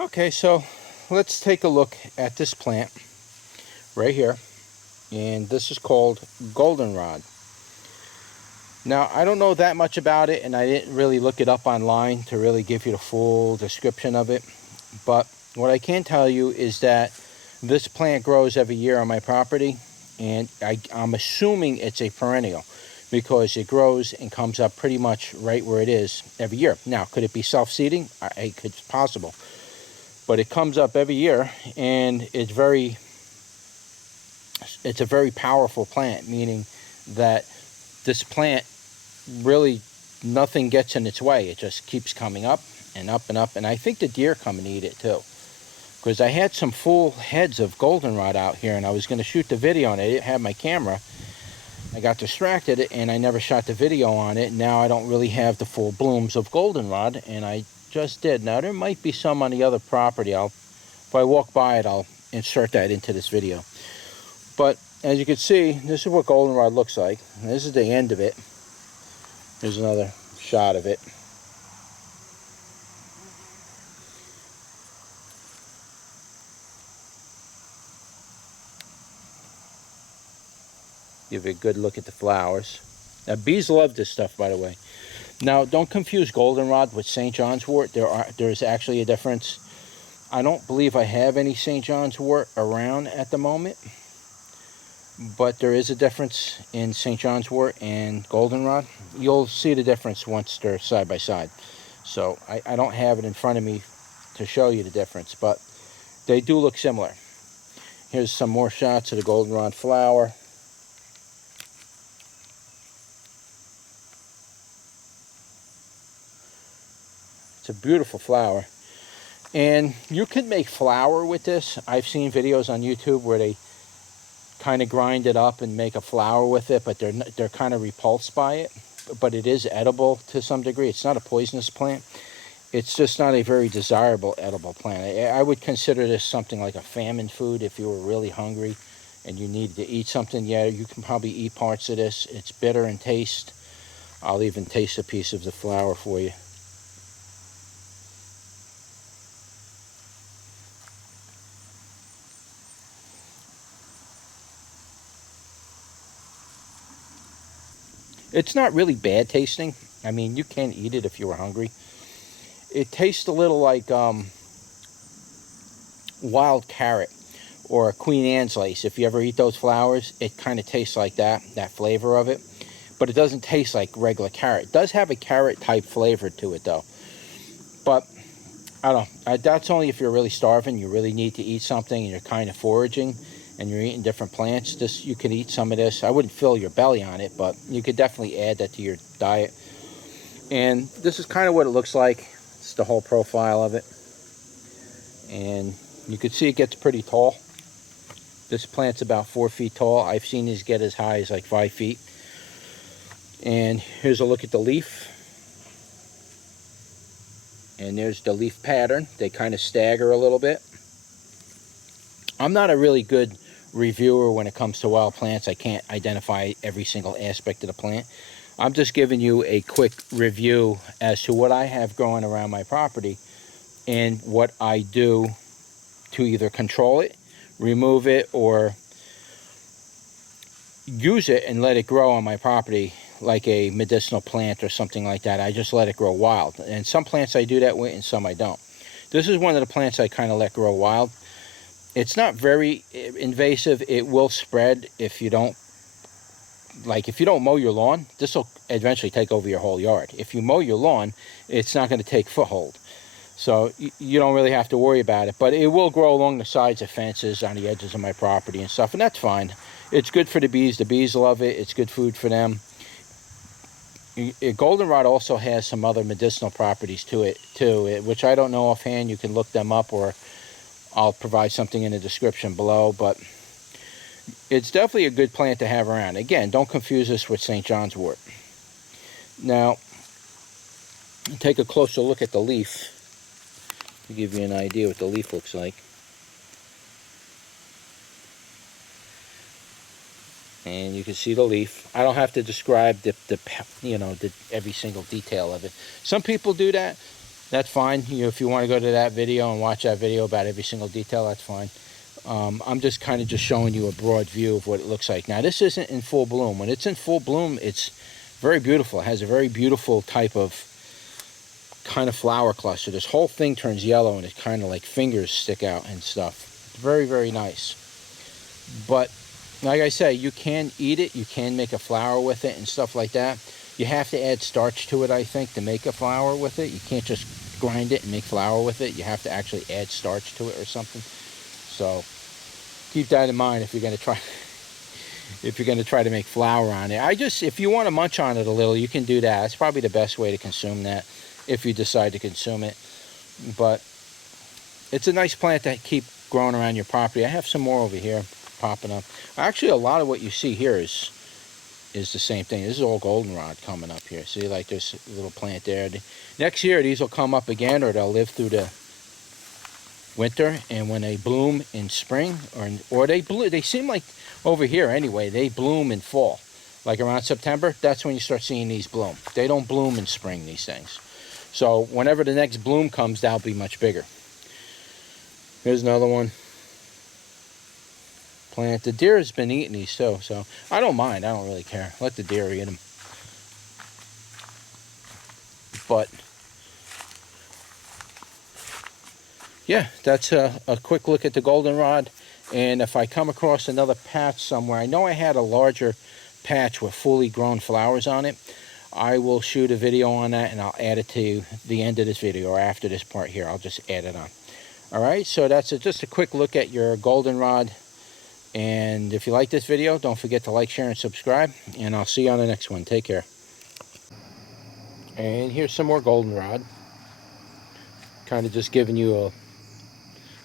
Okay, so let's take a look at this plant right here, and this is called Goldenrod. Now, I don't know that much about it, and I didn't really look it up online to really give you the full description of it, but what I can tell you is that this plant grows every year on my property, and I'm assuming it's a perennial because it grows and comes up pretty much right where it is every year. Now, could it be self-seeding? It's possible. But it comes up every year, and it's a very powerful plant, meaning that this plant really, nothing gets in its way. It just keeps coming up and up and up, and I think the deer come and eat it too. Because I had some full heads of goldenrod out here, and I was going to shoot the video on it. I didn't have my camera. I got distracted, and I never shot the video on it. Now I don't really have the full blooms of goldenrod, and I just did. Now there might be some on the other property. If I walk by it, I'll insert that into this video. But as you can see, this is what goldenrod looks like. And this is the end of it. Here's another shot of it. Give it a good look at the flowers. Now, bees love this stuff, by the way. Now, don't confuse goldenrod with St. John's wort. There's actually a difference. I don't believe I have any St. John's wort around at the moment, but there is a difference in St. John's wort and goldenrod. You'll see the difference once they're side by side. So I don't have it in front of me to show you the difference, but they do look similar. Here's some more shots of the goldenrod flower. It's a beautiful flower, and you can make flour with this. I've seen videos on YouTube where they kind of grind it up and make a flour with it, but they're kind of repulsed by it. But it is edible to some degree. It's not a poisonous plant. It's just not a very desirable edible plant. I would consider this something like a famine food. If you were really hungry and you needed to eat something, yeah, you can probably eat parts of this. It's bitter in taste. I'll even taste a piece of the flower for you. It's not really bad tasting. I mean, you can eat it if you were hungry. It tastes a little like wild carrot or Queen Anne's lace. If you ever eat those flowers, it kind of tastes like that flavor of it. But it doesn't taste like regular carrot. It does have a carrot type flavor to it though. But I don't know. That's only if you're really starving, you really need to eat something, and you're kind of foraging, and you're eating different plants. You could eat some of this. I wouldn't fill your belly on it, but you could definitely add that to your diet. And this is kind of what it looks like. It's the whole profile of it. And you can see it gets pretty tall. This plant's about 4 feet tall. I've seen these get as high as like 5 feet. And here's a look at the leaf. And there's the leaf pattern. They kind of stagger a little bit. I'm not a really good reviewer when it comes to wild plants. I can't identify every single aspect of the plant. I'm just giving you a quick review as to what I have growing around my property and what I do to either control it, remove it, or use it and let it grow on my property like a medicinal plant or something like that. I just let it grow wild. And some plants I do that with and some I don't. This is one of the plants I kind of let grow wild. It's not very invasive. It will spread if you don't mow your lawn. This will eventually take over your whole yard. If you mow your lawn, it's not going to take foothold. So you don't really have to worry about it. But it will grow along the sides of fences, on the edges of my property and stuff, and that's fine. It's good for the bees. The bees love it. It's good food for them. Goldenrod also has some other medicinal properties to it too, which I don't know offhand. You can look them up, or I'll provide something in the description below, but it's definitely a good plant to have around. Again, don't confuse this with St. John's wort. Now, take a closer look at the leaf to give you an idea what the leaf looks like. And you can see the leaf. I don't have to describe every single detail of it. Some people do that. that's fine. If you want to go to that video and watch that video about every single detail, that's fine. I'm just kind of just showing you a broad view of what it looks like. Now, this isn't in full bloom. When it's in full bloom, it's very beautiful. It has a very beautiful type of kind of flower cluster. This whole thing turns yellow, and it kind of like fingers stick out and stuff. Very, very nice. But like I say, you can eat it. You can make a flower with it and stuff like that. You have to add starch to it, I think, to make a flower with it. You can't just grind it and make flour with it. You have to actually add starch to it or something. So keep that in mind if you're going to try to make flour on it. If you want to munch on it a little, you can do that. It's probably the best way to consume that if you decide to consume it. But it's a nice plant to keep growing around your property. I have some more over here popping up. Actually, a lot of what you see here is the same thing. This is all goldenrod coming up here. See, like there's a little plant there. Next year, these will come up again, or they'll live through the winter, and when they bloom in spring, or they seem like over here anyway, they bloom in fall. Like around September, that's when you start seeing these bloom. They don't bloom in spring, these things. So whenever the next bloom comes, that'll be much bigger. Here's another one. Plant. The deer has been eating these too, so I don't mind. I don't really care. Let the deer eat them. But yeah, that's a quick look at the goldenrod. And if I come across another patch somewhere, I know I had a larger patch with fully grown flowers on it. I will shoot a video on that, and I'll add it to the end of this video, or after this part here. I'll just add it on. All right, so that's just a quick look at your goldenrod. And if you like this video, don't forget to like, share, and subscribe. And I'll see you on the next one. Take care. And here's some more goldenrod. Kind of just giving you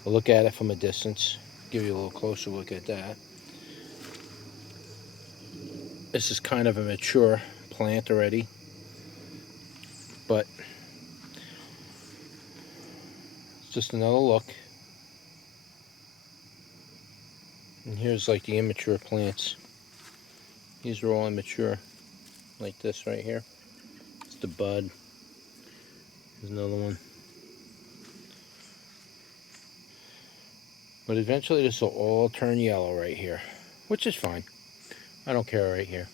a look at it from a distance. Give you a little closer look at that. This is kind of a mature plant already, but it's just another look. And here's like the immature plants. These are all immature, like this right here. It's the bud. There's another one. But eventually this will all turn yellow right here, which is fine. I don't care right here.